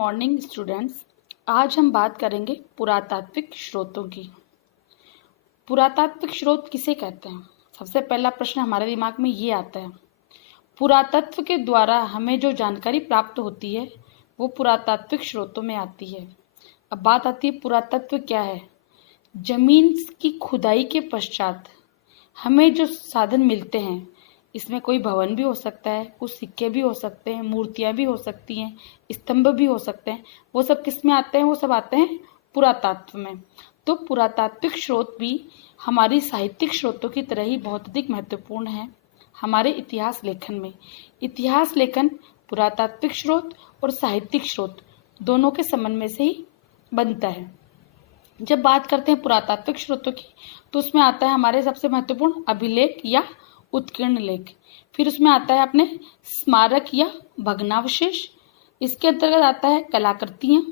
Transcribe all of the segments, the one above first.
Morning students. आज हम बात करेंगे पुरातात्विक स्रोतों की। पुरातात्विक स्रोत किसे कहते हैं? सबसे पहला प्रश्न हमारे दिमाग में ये आता है। पुरातत्व के द्वारा हमें जो जानकारी प्राप्त होती है वो पुरातात्विक स्रोतों में आती है। अब बात आती है पुरातत्व क्या है। जमीन की खुदाई के पश्चात हमें जो साधन मिलते हैं, इसमें कोई भवन भी हो सकता है, कुछ सिक्के भी हो सकते हैं, मूर्तियां भी हो सकती हैं, स्तंभ भी हो सकते हैं। वो सब किस में आते हैं? वो सब आते हैं पुरातत्व में। तो पुरातात्विक स्रोत भी हमारी साहित्यिक स्रोतों की तरह ही बहुत अधिक महत्वपूर्ण है हमारे इतिहास लेखन में। इतिहास लेखन पुरातात्विक स्रोत और साहित्यिक स्रोत दोनों के समन्वय से ही बनता है। जब बात करते हैं पुरातात्विक स्रोतों की, तो उसमें आता है हमारे सबसे महत्वपूर्ण अभिलेख या उत्कीर्ण लेख। फिर उसमें आता है अपने स्मारक या भग्नावशेष। इसके अंतर्गत आता है कलाकृतियां।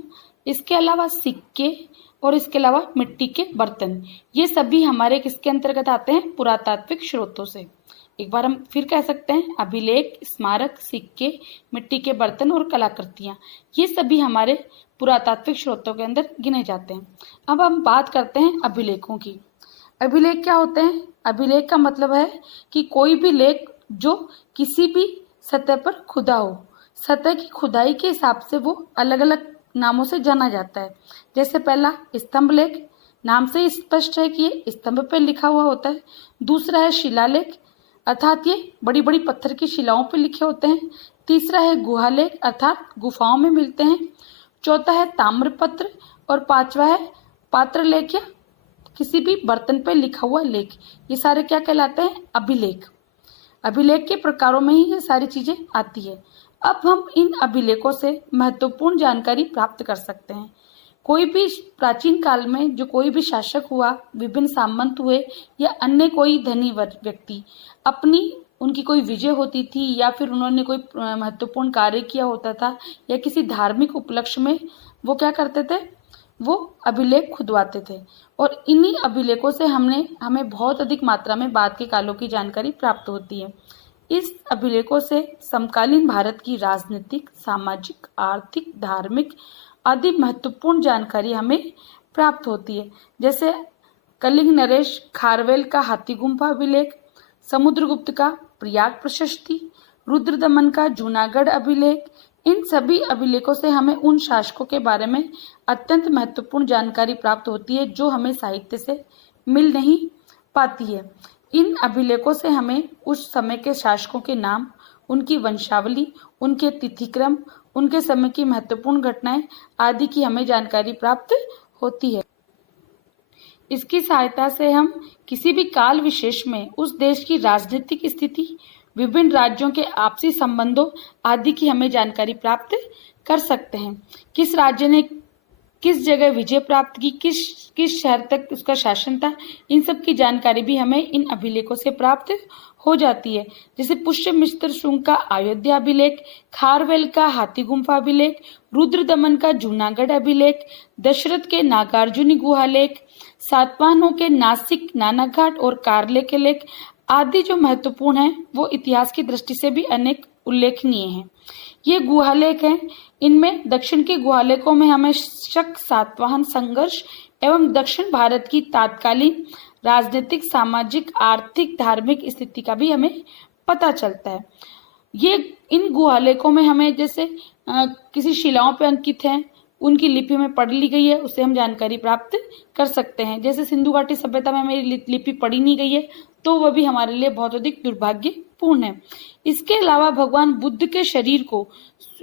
इसके अलावा सिक्के और इसके अलावा मिट्टी के बर्तन। ये सभी हमारे किसके अंतर्गत आते हैं? पुरातात्विक स्रोतों से। एक बार हम फिर कह सकते हैं, अभिलेख, स्मारक, सिक्के, मिट्टी के बर्तन और कलाकृतियां, ये सभी हमारे पुरातात्विक स्रोतों के अंदर गिने जाते हैं। अब हम बात करते हैं अभिलेखों की। अभिलेख क्या होते हैं? अभिलेख का मतलब है कि कोई भी लेख जो किसी भी सतह पर खुदा हो। सतह की खुदाई के हिसाब से वो अलग अलग नामों से जाना जाता है। जैसे पहला स्तंभ लेख, नाम से ही स्पष्ट है कि ये स्तंभ पर लिखा हुआ होता है। दूसरा है शिलालेख, अर्थात ये बड़ी बड़ी पत्थर की शिलाओं पर लिखे होते हैं। तीसरा है गुहालेख, अर्थात गुफाओं में मिलते हैं। चौथा है ताम्रपत्र और पांचवा है पात्रलेख या किसी भी बर्तन पर लिखा हुआ लेख। ये सारे क्या कहलाते हैं? अभिलेख। अभिलेख के प्रकारों में ही ये सारी चीजें आती है। अब हम इन अभिलेखों से महत्वपूर्ण जानकारी प्राप्त कर सकते हैं। कोई भी प्राचीन काल में जो कोई भी शासक हुआ, विभिन्न सामंत हुए या अन्य कोई धनी व्यक्ति, अपनी उनकी कोई विजय होती थी या फिर उन्होंने कोई महत्वपूर्ण कार्य किया होता था या किसी धार्मिक उपलक्ष्य में वो क्या करते थे? वो अभिलेख खुदवाते थे। और इन्हीं अभिलेखों से हमें बहुत अधिक मात्रा में बाद के कालों की जानकारी प्राप्त होती है। इस अभिलेखों से समकालीन भारत की राजनीतिक, सामाजिक, आर्थिक, धार्मिक आदि महत्वपूर्ण जानकारी हमें प्राप्त होती है। जैसे कलिंग नरेश खारवेल का हाथी गुम्फा अभिलेख, समुद्रगुप्त का प्रयाग प्रशस्ति, रुद्रदमन का जूनागढ़ अभिलेख। इन सभी अभिलेखों से हमें उन शासकों के बारे में अत्यंत महत्वपूर्ण जानकारी प्राप्त होती है जो हमें साहित्य से मिल नहीं पाती है। इन अभिलेखों से हमें उस समय के शासकों के नाम, उनकी वंशावली, उनके तिथिक्रम, उनके समय की महत्वपूर्ण घटनाएं आदि की हमें जानकारी प्राप्त होती है। इसकी सहायता से हम किसी भी काल विशेष में उस देश की राजनीतिक स्थिति, विभिन्न राज्यों के आपसी संबंधों आदि की हमें जानकारी प्राप्त कर सकते हैं। किस राज्य ने किस जगह विजय प्राप्त की, किस शहर तक उसका शासन था, इन सब की जानकारी भी हमें इन अभिलेखों से प्राप्त हो जाती है। जैसे पुष्यमित्र शुंग का अयोध्या अभिलेख, खारवेल का हाथी गुम्फा अभिलेख, रुद्रदमन का जूनागढ़ अभिलेख, दशरथ के नागार्जुनी गुहालेख, सातवाहनों के नासिक नानाघाट और कारले के लेख आदि जो महत्वपूर्ण है वो इतिहास की दृष्टि से भी अनेक उल्लेखनीय हैं। ये गुहालेख हैं। इनमें दक्षिण के गुहालेखों में हमें शक, सातवाहन संघर्ष एवं दक्षिण भारत की तात्कालीन राजनीतिक, सामाजिक, आर्थिक, धार्मिक स्थिति का भी हमें पता चलता है। ये इन गुहालेखों में हमें जैसे किसी शिलाओं पे अंकित हैं, उनकी लिपि में पढ़ ली गई है, उससे हम जानकारी प्राप्त कर सकते हैं। जैसे सिंधु घाटी सभ्यता में मेरी लिपि पढ़ी नहीं गई है, तो वह भी हमारे लिए बहुत अधिक दुर्भाग्यपूर्ण है। इसके अलावा भगवान बुद्ध के शरीर को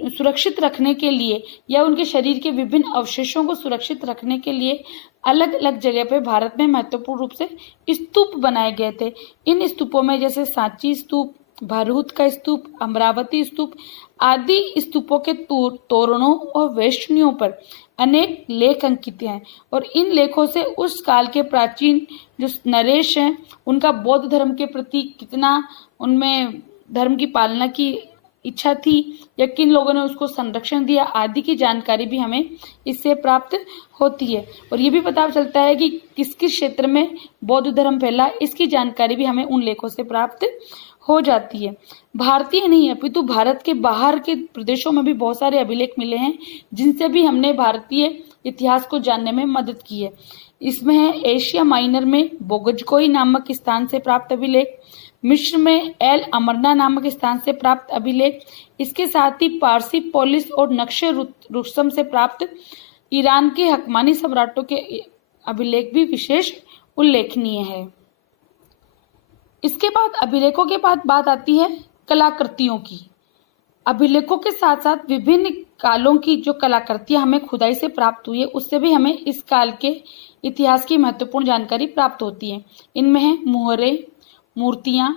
सुरक्षित रखने के लिए या उनके शरीर के विभिन्न अवशेषों को सुरक्षित रखने के लिए अलग अलग जगह पे भारत में महत्वपूर्ण रूप से स्तूप बनाए गए थे। इन स्तूपों में जैसे सांची स्तूप, भरहुत का स्तूप, अमरावती स्तूप आदि स्तूपों के तोरणों और वेष्टनियों पर अनेक लेख अंकित हैं। और इन लेखों से उस काल के प्राचीन जो नरेश हैं, उनका बौद्ध धर्म के प्रति कितना उनमें धर्म की पालना की इच्छा थी या किन लोगों ने उसको संरक्षण दिया आदि की जानकारी भी हमें इससे प्राप्त होती है। और ये भी पता चलता है कि किस किस क्षेत्र में बौद्ध धर्म फैला, इसकी जानकारी भी हमें उन लेखों से प्राप्त हो जाती है। भारतीय नहीं अपितु भारत के बाहर के प्रदेशों में भी बहुत सारे अभिलेख मिले हैं जिनसे भी हमने भारतीय इतिहास को जानने में मदद की है। इसमें है एशिया माइनर में बोगजकोई नामक स्थान से प्राप्त अभिलेख, मिस्र में एल अमरना नामक स्थान से प्राप्त अभिलेख, इसके साथ ही पारसी पोलिस और नक्शे रुस्तम से प्राप्त ईरान के हकमानी सम्राटों के अभिलेख भी विशेष उल्लेखनीय है। इसके बाद अभिलेखों के बाद बात आती है कलाकृतियों की। अभिलेखों के साथ साथ विभिन्न कालों की जो कलाकृतियां हमें खुदाई से प्राप्त हुई है उससे भी हमें इस काल के इतिहास की महत्वपूर्ण जानकारी प्राप्त होती है। इनमें है मुहरे, मूर्तियां,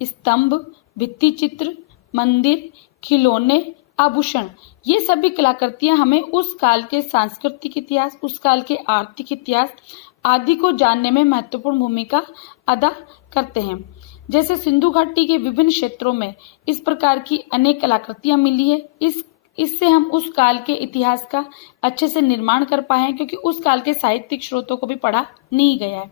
स्तंभ, भित्ति चित्र, मंदिर, खिलौने, आभूषण। ये सभी कलाकृतियां हमें उस काल के सांस्कृतिक इतिहास, उस काल के आर्थिक इतिहास आदि को जानने में महत्वपूर्ण भूमिका अदा करते हैं। जैसे सिंधु घाटी के विभिन्न क्षेत्रों में इस प्रकार की अनेक कलाकृतियां मिली है। इससे हम उस काल के इतिहास का अच्छे से निर्माण कर पाए हैं, क्योंकि उस काल के साहित्यिक स्रोतों को भी पढ़ा नहीं गया है।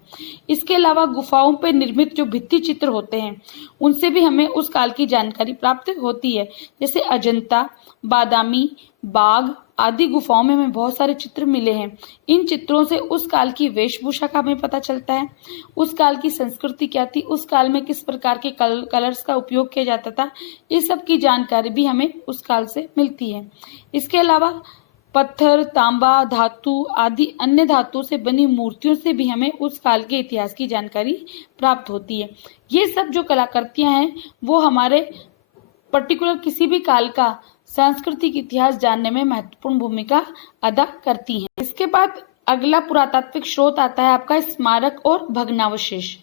इसके अलावा गुफाओं पर निर्मित जो भित्ति चित्र होते हैं उनसे भी हमें उस काल की जानकारी प्राप्त होती है। जैसे अजंता, बादामी, बाघ आदि गुफाओं में हमें बहुत सारे चित्र मिले हैं। इन चित्रों से उस काल की वेशभूषा का हमें पता चलता है, उस काल की संस्कृति क्या थी, उस काल में किस प्रकार के कलर्स का उपयोग किया जाता था, इस सब की जानकारी भी हमें उस काल से मिलती है। इसके अलावा पत्थर, तांबा, धातु आदि अन्य धातुओं से बनी मूर्तियों से भी हमें उस काल के इतिहास की जानकारी प्राप्त होती है। ये सब जो कलाकृतियां हैं वो हमारे पर्टिकुलर किसी भी काल का सांस्कृतिक इतिहास जानने में महत्वपूर्ण भूमिका अदा करती हैं। इसके बाद अगला पुरातात्विक स्रोत आता है आपका स्मारक और भग्नावशेष।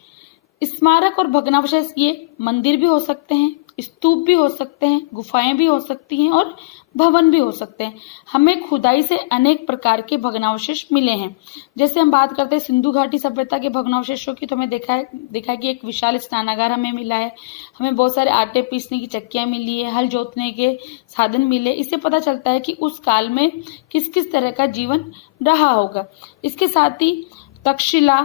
स्मारक और भग्नावशेष ये मंदिर भी हो सकते हैं, स्तूप भी हो सकते हैं, गुफाएं भी हो सकती हैं और भवन भी हो सकते हैं। हमें खुदाई से अनेक प्रकार के भग्नावशेष मिले हैं। जैसे हम बात करते हैं सिंधु घाटी सभ्यता के भग्नावशेषों की, तो हमें देखा है कि एक विशाल स्नानागार हमें मिला है, हमें बहुत सारे आटे पीसने की चक्कियां मिली है, हल जोतने के साधन मिले। इससे पता चलता है कि उस काल में किस किस तरह का जीवन रहा होगा। इसके साथ ही तक्षशिला,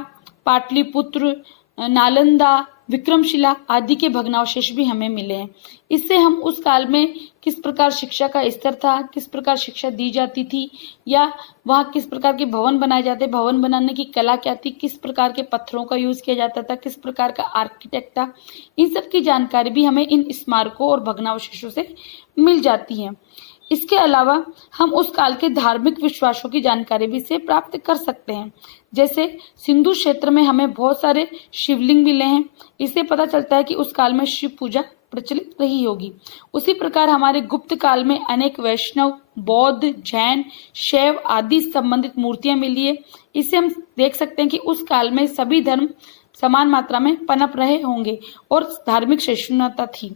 पाटलिपुत्र, नालंदा, विक्रमशिला आदि के भग्नावशेष भी हमें मिले हैं। इससे हम उस काल में किस प्रकार शिक्षा का स्तर था, किस प्रकार शिक्षा दी जाती थी, या वहाँ किस प्रकार के भवन बनाए जाते, भवन बनाने की कला क्या थी, किस प्रकार के पत्थरों का यूज किया जाता था, किस प्रकार का आर्किटेक्ट था, इन सब की जानकारी भी हमें इन स्मारकों और भग्नावशेषों से मिल जाती है। इसके अलावा हम उस काल के धार्मिक विश्वासों की जानकारी भी से प्राप्त कर सकते हैं। जैसे सिंधु क्षेत्र में हमें बहुत सारे शिवलिंग मिले हैं, इससे पता चलता है कि उस काल में शिव पूजा प्रचलित रही होगी। उसी प्रकार हमारे गुप्त काल में अनेक वैष्णव, बौद्ध, जैन, शैव आदि संबंधित मूर्तियां मिली है। इससे हम देख सकते हैं कि उस काल में सभी धर्म समान मात्रा में पनप रहे होंगे और धार्मिक सहिष्णुता थी।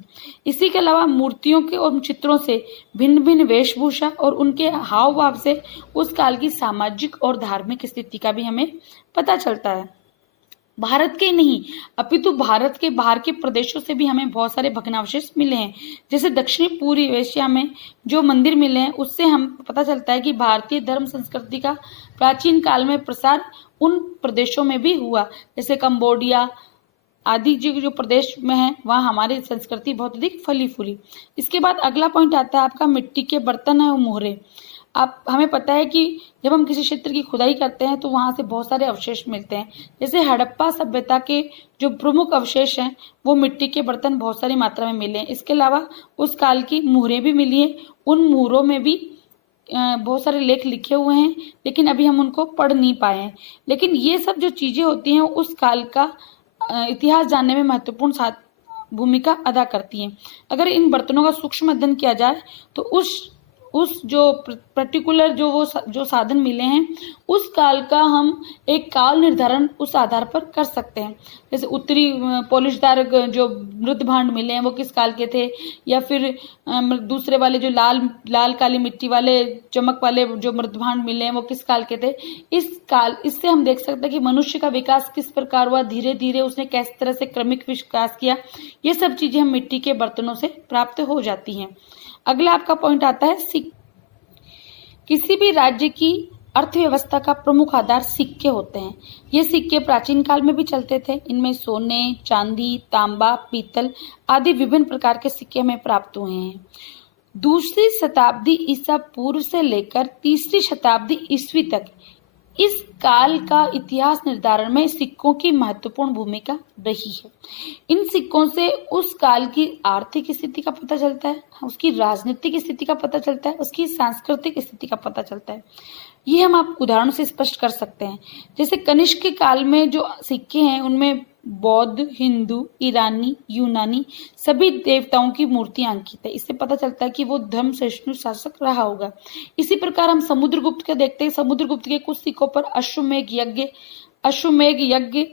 इसी के अलावा मूर्तियों के और चित्रों से भिन्न भिन्न वेशभूषा और उनके हाव भाव से उस काल की सामाजिक और धार्मिक स्थिति का भी हमें पता चलता है। भारत के नहीं अपितु भारत के बाहर के प्रदेशों से भी हमें बहुत सारे भग्नावशेष मिले हैं। जैसे दक्षिणी पूर्वी एशिया में जो मंदिर मिले हैं उससे हम पता चलता है कि भारतीय धर्म संस्कृति का प्राचीन काल में प्रसार उन प्रदेशों में भी हुआ। जैसे कंबोडिया आदि जो प्रदेश में है वहाँ हमारी संस्कृति बहुत अधिक फली फूली। इसके बाद अगला पॉइंट आता है आपका मिट्टी के बर्तन है और मोहरे। आप हमें पता है कि जब हम किसी क्षेत्र की खुदाई करते हैं तो वहां से बहुत सारे अवशेष मिलते हैं। जैसे हड़प्पा सभ्यता के जो प्रमुख अवशेष हैं वो मिट्टी के बर्तन बहुत सारी मात्रा में मिले हैं। इसके अलावा उस काल की मुहरें भी मिली हैं। उन मुहरों में भी बहुत सारे लेख लिखे हुए हैं, लेकिन अभी हम उनको पढ़ नहीं पाए हैं। लेकिन ये सब जो चीजें होती हैं उस काल का इतिहास जानने में महत्वपूर्ण भूमिका अदा करती हैं। अगर इन बर्तनों का सूक्ष्म अध्ययन किया जाए तो उस जो पर्टिकुलर जो साधन मिले हैं उस काल का हम एक काल निर्धारण उस आधार पर कर सकते हैं। जैसे उत्तरी पॉलिशदार जो मृद भांड मिले हैं वो किस काल के थे, या फिर दूसरे वाले जो लाल काली मिट्टी वाले चमक वाले जो मृद भांड मिले हैं वो किस काल के थे। इससे हम देख सकते हैं कि मनुष्य का विकास किस प्रकार हुआ, धीरे धीरे उसने किस तरह से क्रमिक विकास किया। ये सब चीजें हम मिट्टी के बर्तनों से प्राप्त हो जाती हैं। अगला आपका पॉइंट आता है किसी भी राज्य की अर्थव्यवस्था का प्रमुख आधार सिक्के होते हैं। ये सिक्के प्राचीन काल में भी चलते थे। इनमें सोने, चांदी, तांबा, पीतल आदि विभिन्न प्रकार के सिक्के हमें प्राप्त हुए हैं। दूसरी शताब्दी ईसा पूर्व से लेकर तीसरी शताब्दी ईस्वी तक इस काल का इतिहास निर्धारण में सिक्कों की महत्वपूर्ण भूमिका रही है। इन सिक्कों से उस काल की आर्थिक स्थिति का पता चलता है, उसकी राजनीतिक स्थिति का पता चलता है, उसकी सांस्कृतिक स्थिति का पता चलता है। ये हम आप उदाहरणों से स्पष्ट कर सकते हैं। जैसे कनिष्क के काल में जो सिक्के हैं उनमें बौद्ध, हिंदू, ईरानी, यूनानी सभी देवताओं की मूर्तियां अंकित है। इससे पता चलता है कि वो धर्म सहिष्णु शासक रहा होगा। इसी प्रकार हम समुद्रगुप्त के देखते हैं। समुद्रगुप्त के कुछ सिक्कों पर अश्वमेघ यज्ञ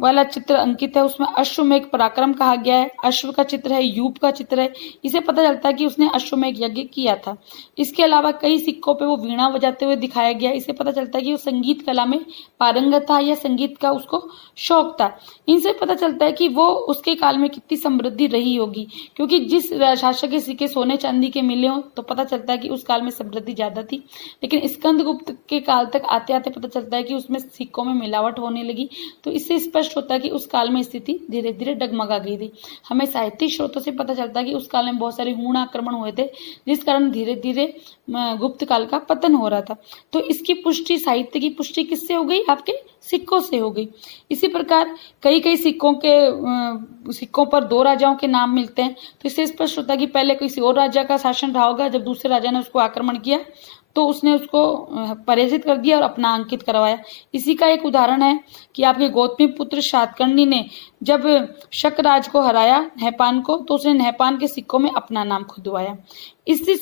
वाला चित्र अंकित है। उसमें अश्वमेघ पराक्रम कहा गया है। अश्व का चित्र है, यूप का चित्र है। इसे पता चलता है कि उसने अश्वमेघ यज्ञ किया था। इसके अलावा कई सिक्कों पे वो वीणा बजाते हुए दिखाया गया है। इसे पता चलता है कि वो संगीत कला में पारंगत था या संगीत का उसको शौक था। इनसे पता चलता है कि वो उसके काल में कितनी समृद्धि रही होगी, क्योंकि जिस शासक के सिक्के सोने चांदी के मिले हो तो पता चलता है कि उस काल में समृद्धि ज्यादा थी। लेकिन स्कंदगुप्त के काल तक आते आते पता चलता है कि उसमें सिक्कों में मिलावट होने लगी। तो इससे स्पष्ट होता है कि उस काल में स्थिति धीरे धीरे डगमगा गई थी। हमें साहित्यिक स्रोतों से पता चलता है कि उस काल में बहुत सारे हूण आक्रमण हुए थे, जिस कारण धीरे धीरे गुप्त काल का पतन हो रहा था। तो इसकी पुष्टि, साहित्य की पुष्टि किससे हो गई? आपके सिक्कों से हो गई। इसी प्रकार कई सिक्कों पर दो राजाओं के नाम मिलते हैं। तो इससे स्पष्ट होता है कि पहले किसी और राजा का शासन रहा होगा। जब दूसरे राजा ने उसको आक्रमण किया तो उसने उसको पराजित कर दिया और अपना अंकित करवाया। इसी का एक उदाहरण है कि आपके गौतमी पुत्र शातकर्णी ने जब शक राज को हराया, नहपान को, तो उसने नहपान के सिक्कों में अपना नाम खुदवाया। इससे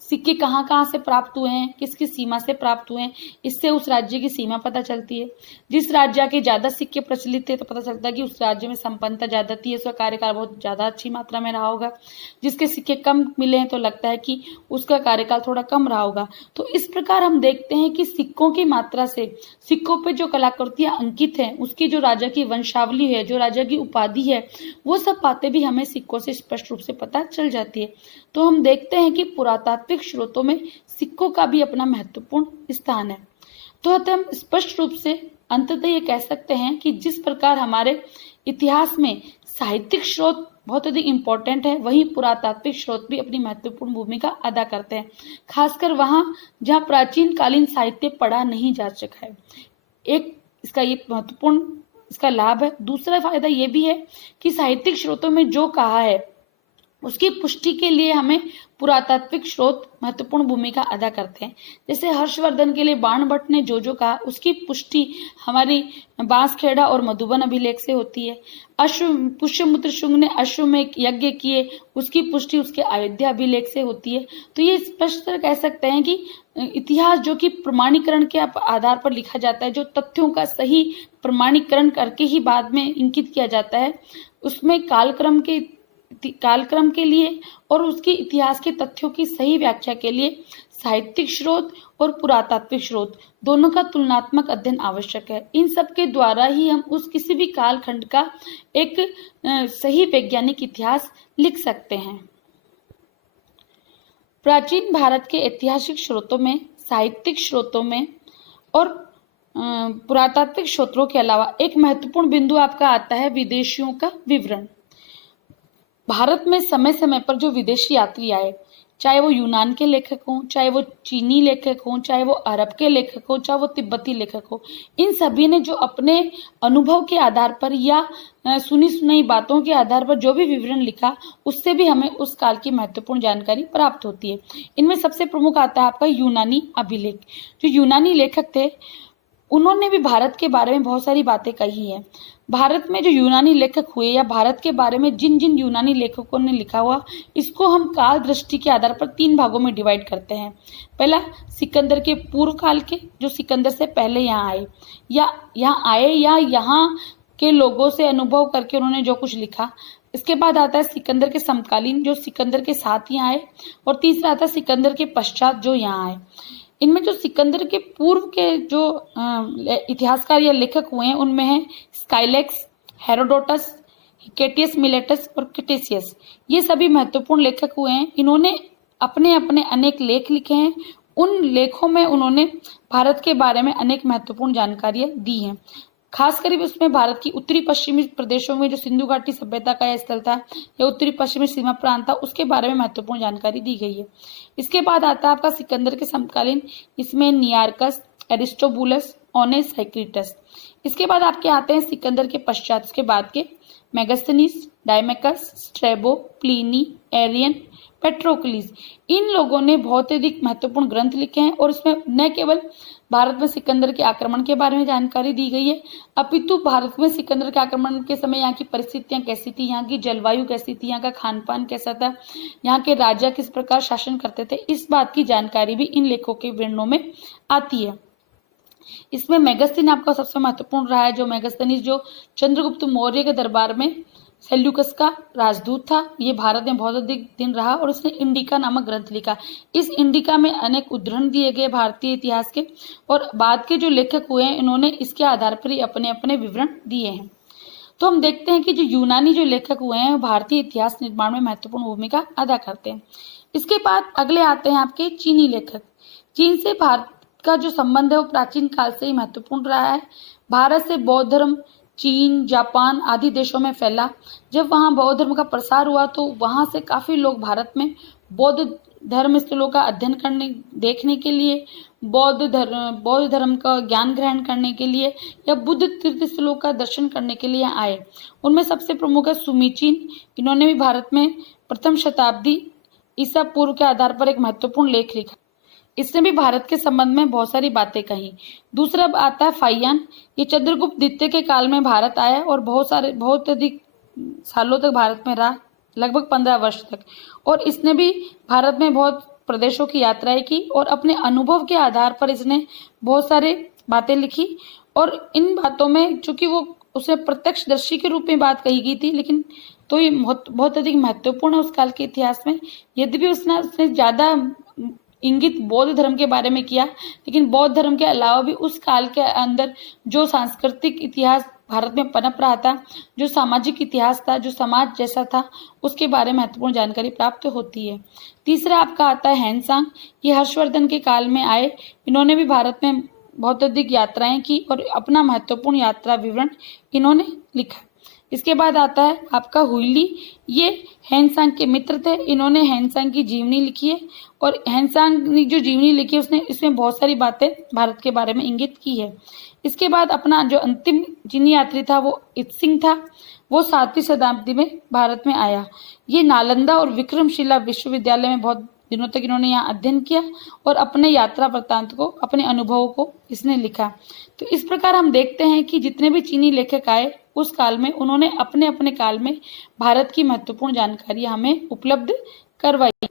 सिक्के कहाँ से प्राप्त हुए हैं, किस किस सीमा से प्राप्त हुए हैं, इससे उस राज्य की सीमा पता चलती है। जिस राज्य के ज्यादा सिक्के प्रचलित थे तो पता चलता है कि उस राज्य में संपन्नता ज्यादा थी, उसका कार्यकाल बहुत ज्यादा अच्छी मात्रा में रहा होगा। जिसके सिक्के कम मिले हैं तो लगता है कि उसका कार्यकाल थोड़ा कम रहा होगा। तो इस प्रकार हम देखते हैं कि सिक्कों की मात्रा से, सिक्कों पे जो कलाकृतियां अंकित हैं, उसकी जो राजा की वंशावली है, जो राजा की उपाधि है, वो सब बातें भी हमें सिक्कों से स्पष्ट रूप से पता चल जाती है। तो हम देखते हैं कि पुरातात्विक स्रोतों में सिक्कों का भी अपना महत्वपूर्ण स्थान है। तो हम स्पष्ट रूप से अंततः ये कह सकते हैं कि जिस प्रकार हमारे इतिहास में साहित्यिक स्रोत बहुत अधिक इंपॉर्टेंट है, वहीं पुरातात्विक स्रोत भी अपनी महत्वपूर्ण भूमिका अदा करते हैं, खासकर वहां जहां प्राचीन कालीन साहित्य पढ़ा नहीं जा सका है। एक इसका ये महत्वपूर्ण इसका लाभ है। दूसरा फायदा ये भी है कि साहित्यिक स्रोतों में जो कहा है उसकी पुष्टि के लिए हमें पुरातात्विक स्रोत महत्वपूर्ण भूमिका अदा करते हैं। जैसे हर्षवर्धन के लिए बाणभट्ट ने जो कहा, उसकी पुष्टि हमारी बांसखेड़ा और मधुबन अभिलेख से होती है। पुष्यमित्र शुंग ने अश्वमेध यज्ञ किए, उसकी पुष्टि उसके अयोध्या अभिलेख से होती है। तो ये स्पष्ट कह सकते हैं कि इतिहास जो कि प्रमाणीकरण के आधार पर लिखा जाता है, जो तथ्यों का सही प्रमाणीकरण करके ही बाद में इंकित किया जाता है, उसमें कालक्रम के लिए और उसके इतिहास के तथ्यों की सही व्याख्या के लिए साहित्यिक स्रोत और पुरातात्विक स्रोत दोनों का तुलनात्मक अध्ययन आवश्यक है। इन सब के द्वारा ही हम उस किसी भी कालखंड का एक सही वैज्ञानिक इतिहास लिख सकते हैं। प्राचीन भारत के ऐतिहासिक स्रोतों में, साहित्यिक स्रोतों में और पुरातात्विक स्रोतों के अलावा एक महत्वपूर्ण बिंदु आपका आता है विदेशियों का विवरण। भारत में समय समय पर जो विदेशी यात्री आए, चाहे वो यूनान के लेखक हों, चाहे वो चीनी लेखक हों, चाहे वो अरब के लेखक हों, चाहे वो तिब्बती लेखक हों, इन सभी ने जो अपने अनुभव के आधार पर या सुनी सुनाई बातों के आधार पर जो भी विवरण लिखा, उससे भी हमें उस काल की महत्वपूर्ण जानकारी प्राप्त होती है। इनमें सबसे प्रमुख आता है आपका यूनानी अभिलेख। जो यूनानी लेखक थे उन्होंने भी भारत के बारे में बहुत सारी बातें कही है। भारत में जो यूनानी लेखक हुए या भारत के बारे में जिन जिन यूनानी लेखकों ने लिखा हुआ, इसको हम काल दृष्टि के आधार पर 3 भागों में डिवाइड करते हैं। पहला, सिकंदर के पूर्व काल के, जो सिकंदर से पहले यहाँ आए या यहाँ के लोगों से अनुभव करके उन्होंने जो कुछ लिखा। इसके बाद आता है सिकंदर के समकालीन, जो सिकंदर के साथ यहाँ आए। और तीसरा आता है सिकंदर के पश्चात, जो यहाँ आए। इनमें जो सिकंदर के पूर्व के जो इतिहासकार या लेखक हुए हैं, उनमें है स्काइलेक्स, हेरोडोटस, हिकेटियस मिलेटस और क्रिटेशियस। ये सभी महत्वपूर्ण लेखक हुए हैं। इन्होंने अपने अपने अनेक लेख लिखे हैं। उन लेखों में उन्होंने भारत के बारे में अनेक महत्वपूर्ण जानकारियां दी हैं। खासकर उसमें भारत की उत्तरी पश्चिमी प्रदेशों में जो सिंधु घाटी सभ्यता का यह स्थल था या उत्तरी पश्चिमी सीमा प्रांत था, उसके बारे में महत्वपूर्ण जानकारी दी गई है। इसके बाद आता है आपका सिकंदर के समकालीन, इसमें नियार्कस, एरिस्टोबुलस, ओनेस, साइक्रिटस। इसके बाद आपके आते हैं सिकंदर के पश्चात, उसके बाद के मेगास्थनीज, डायमेकस, स्ट्रेबो, प्लिनी, एरियन, पेट्रोक्लिस। इन लोगों ने बहुत अधिक महत्वपूर्ण ग्रंथ लिखे हैं और इसमें न केवल भारत में सिकंदर के आक्रमण के बारे में जानकारी दी गई है, अपितु भारत में सिकंदर के आक्रमण के समय यहाँ की परिस्थितियां कैसी थी, यहाँ की जलवायु कैसी थी, यहाँ का खान पान कैसा था, यहाँ के राजा किस प्रकार शासन करते थे, इस बात की जानकारी भी इन लेखों के वर्णनों में आती है। इसमें मेगास्थनीज आपका सबसे महत्वपूर्ण रहा है। जो मेगास्थनीज जो चंद्रगुप्त मौर्य के दरबार में सेल्यूकस का राजदूत था, ये भारत में बहुत अधिक दिन रहा और उसने इंडिका नामक ग्रंथ लिखा। इस इंडिका में अनेक उद्धरण दिए गए भारतीय इतिहास के, और बाद के जो लेखक हुए हैं इन्होंने इसके आधार पर ही अपने अपने विवरण दिए हैं। तो हम देखते हैं कि जो यूनानी जो लेखक हुए हैं भारतीय इतिहास निर्माण में महत्वपूर्ण भूमिका अदा करते हैं। इसके बाद अगले आते हैं आपके चीनी लेखक। चीन से भारत का जो संबंध है वो प्राचीन काल से ही महत्वपूर्ण रहा है। भारत से बौद्ध धर्म चीन, जापान आदि देशों में फैला। जब वहां बौद्ध धर्म का प्रसार हुआ तो वहां से काफी लोग भारत में बौद्ध धर्म स्थलों का अध्ययन करने, देखने के लिए, बौद्ध धर्म का ज्ञान ग्रहण करने के लिए या बुद्ध तीर्थ स्थलों का दर्शन करने के लिए आए। उनमें सबसे प्रमुख है सुमीचीन। इन्होंने भी भारत में प्रथम शताब्दी ईसा पूर्व के आधार पर एक महत्वपूर्ण लेख लिखा। इसने भी भारत के संबंध में बहुत सारी बातें कही। दूसरा आता है फाइयान। ये चंद्रगुप्त द्वितीय के काल में भारत आया और बहुत अधिक सालों तक भारत में रहा, लगभग 15 वर्ष तक, और इसने भी भारत में बहुत प्रदेशों की यात्राएं की और अपने अनुभव के आधार पर इसने बहुत सारे बातें लिखी। और इन बातों में चूंकि वो उसे प्रत्यक्षदर्शी के रूप में बात कही गई थी, लेकिन तो ये बहुत अधिक महत्वपूर्ण है उस काल के इतिहास में। यद्यपि उसने ज्यादा इंगित बौद्ध धर्म के बारे में किया, लेकिन बौद्ध धर्म के अलावा भी उस काल के अंदर जो सांस्कृतिक इतिहास भारत में पनप रहा था, जो सामाजिक इतिहास था, जो समाज जैसा था, उसके बारे में महत्वपूर्ण जानकारी प्राप्त होती है। तीसरा आपका आता है हैनसांग। ये हर्षवर्धन के काल में आए। इन्होंने भी भारत में बहुत अधिक यात्राएं की और अपना महत्वपूर्ण यात्रा विवरण इन्होंने लिखा। इसके बाद आता है आपका हुइली। ये हैनसांग के मित्र थे। इन्होंने हैनसांग की जीवनी लिखी है और हैनसांग ने जो जीवनी लिखी है उसने इसमें बहुत सारी बातें भारत के बारे में इंगित की है। इसके बाद अपना जो अंतिम चीनी यात्री था वो इत्सिंग था। वो 7वीं शताब्दी में भारत में आया। ये नालंदा और विक्रमशिला विश्वविद्यालय में बहुत दिनों तक इन्होंने यहाँ अध्ययन किया और अपने यात्रा वृत्तांत को, अपने अनुभवों को इसने लिखा। तो इस प्रकार हम देखते हैं कि जितने भी चीनी लेखक आए उस काल में उन्होंने अपने अपने काल में भारत की महत्वपूर्ण जानकारी हमें उपलब्ध करवाई।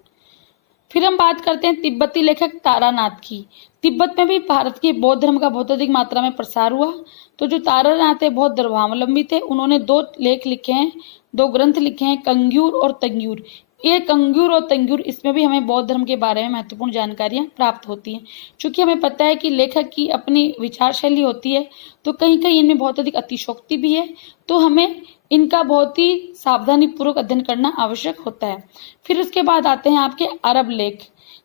फिर हम बात करते हैं तिब्बती लेखक तारानाथ की। तिब्बत में भी भारत के बौद्ध धर्म का बहुत अधिक मात्रा में प्रसार हुआ। तो जो तारानाथ है बहुत धर्मावलंबी थे। उन्होंने 2 लेख लिखे हैं, 2 ग्रंथ लिखे हैं, कंग्यूर और तंग्यूर। ये कंग्यूर और तंग्यूर, इसमें भी हमें बौद्ध धर्म के बारे में महत्वपूर्ण जानकारियां प्राप्त होती हैं। चूंकि हमें पता है कि लेखक की अपनी विचार शैली होती है, तो कहीं कहीं इनमें बहुत अधिक अतिशोक्ति भी है, तो हमें इनका बहुत ही सावधानी पूर्वक अध्ययन करना आवश्यक होता है। फिर उसके बाद आते हैं आपके अरब लेख।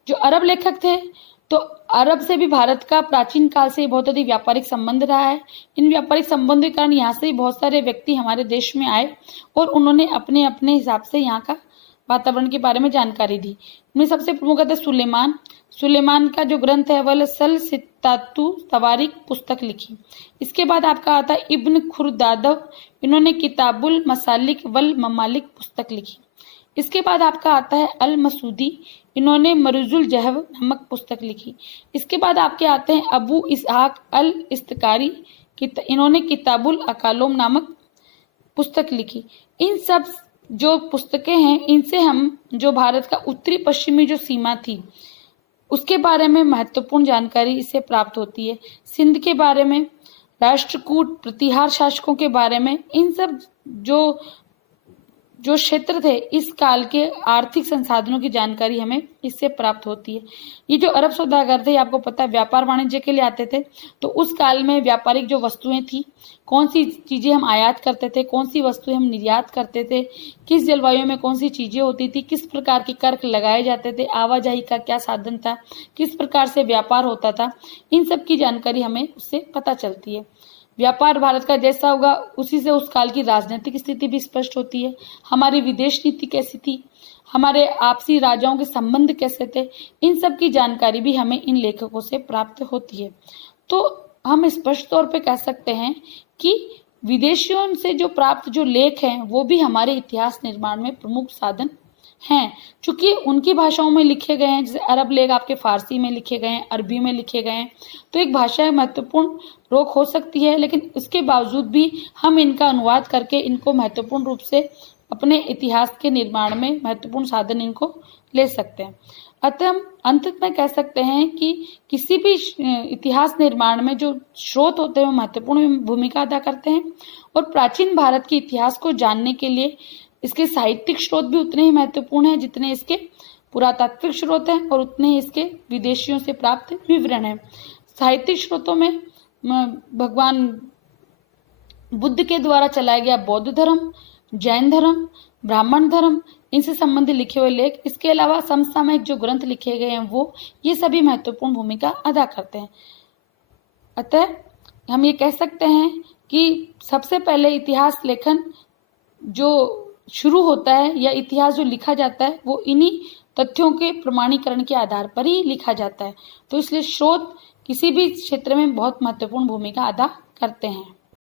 जो अरब लेखक थे, तो अरब से भी भारत का प्राचीन काल से बहुत अधिक व्यापारिक संबंध रहा है। इन व्यापारिक संबंध के कारण यहाँ से बहुत सारे व्यक्ति हमारे देश में आए और उन्होंने अपने अपने हिसाब से यहाँ का वातावरण के बारे में जानकारी दी। इनमें सबसे प्रमुख है सुलेमान। सुलेमान का जो ग्रंथ है वह सल सित्तातु तवारीख पुस्तक लिखी। इसके बाद आपका आता है इब्न खुरदादव। इन्होंने किताबुल मसालिक वल ममालिक पुस्तक लिखी। इसके बाद आपका आता है अल मसूदी। इन्होंने मरुजुल जहव नामक पुस्तक लिखी। इसके बाद आपके आते हैं अबू इसहाक अल इस्तकारी। इन्होंने किताबुल अकालोम नामक पुस्तक लिखी। इन सब जो पुस्तकें हैं, इनसे हम जो भारत का उत्तरी पश्चिमी जो सीमा थी उसके बारे में महत्वपूर्ण जानकारी इससे प्राप्त होती है। सिंध के बारे में, राष्ट्रकूट प्रतिहार शासकों के बारे में, इन सब जो जो क्षेत्र थे इस काल के आर्थिक संसाधनों की जानकारी हमें इससे प्राप्त होती है। ये जो अरब सौदागर थे, आपको पता है व्यापार वाणिज्य के लिए आते थे, तो उस काल में व्यापारिक जो वस्तुएं थी, कौन सी चीजें हम आयात करते थे, कौन सी वस्तुएं हम निर्यात करते थे, किस जलवायु में कौन सी चीजें होती थी, किस प्रकार के कर लगाए जाते थे, आवाजाही का क्या साधन था, किस प्रकार से व्यापार होता था, इन सब की जानकारी हमें उससे पता चलती है। व्यापार भारत का जैसा होगा उसी से उस काल की राजनीतिक स्थिति भी स्पष्ट होती है। हमारी विदेश नीति कैसी थी, हमारे आपसी राजाओं के संबंध कैसे थे, इन सब की जानकारी भी हमें इन लेखकों से प्राप्त होती है। तो हम स्पष्ट तौर पे कह सकते हैं कि विदेशियों से जो प्राप्त जो लेख हैं वो भी हमारे इतिहास निर्माण में प्रमुख साधन हैं। चूंकि उनकी भाषाओं में लिखे गए हैं, जैसे अरब लेख आपके फारसी में लिखे गए हैं, अरबी में लिखे गए हैं, तो एक भाषा महत्वपूर्ण रोक हो सकती है, लेकिन उसके बावजूद भी हम इनका अनुवाद करके इनको महत्वपूर्ण रूप से अपने इतिहास के निर्माण में महत्वपूर्ण साधन इनको ले सकते हैं। अतः हम अंत में कह सकते हैं कि किसी भी इतिहास निर्माण में जो स्रोत होते हैं वो महत्वपूर्ण भूमिका अदा करते हैं, और प्राचीन भारत के इतिहास को जानने के लिए इसके साहित्यिक स्रोत भी उतने ही महत्वपूर्ण हैं जितने इसके पुरातात्विक स्रोत हैं, और उतने ही इसके विदेशियों से प्राप्त विवरण हैं। साहित्यिक स्रोतों में भगवान बुद्ध के द्वारा चलाया गया बौद्ध धर्म, जैन धर्म, ब्राह्मण धर्म, इनसे संबंधित लिखे हुए लेख, इसके अलावा समसामयिक जो ग्रंथ लिखे गए हैं वो, ये सभी महत्वपूर्ण भूमिका अदा करते हैं। अतः हम ये कह सकते हैं कि सबसे पहले इतिहास लेखन जो शुरू होता है या इतिहास जो लिखा जाता है वो इन्हीं तथ्यों के प्रमाणीकरण के आधार पर ही लिखा जाता है। तो इसलिए स्रोत किसी भी क्षेत्र में बहुत महत्वपूर्ण भूमिका अदा करते हैं।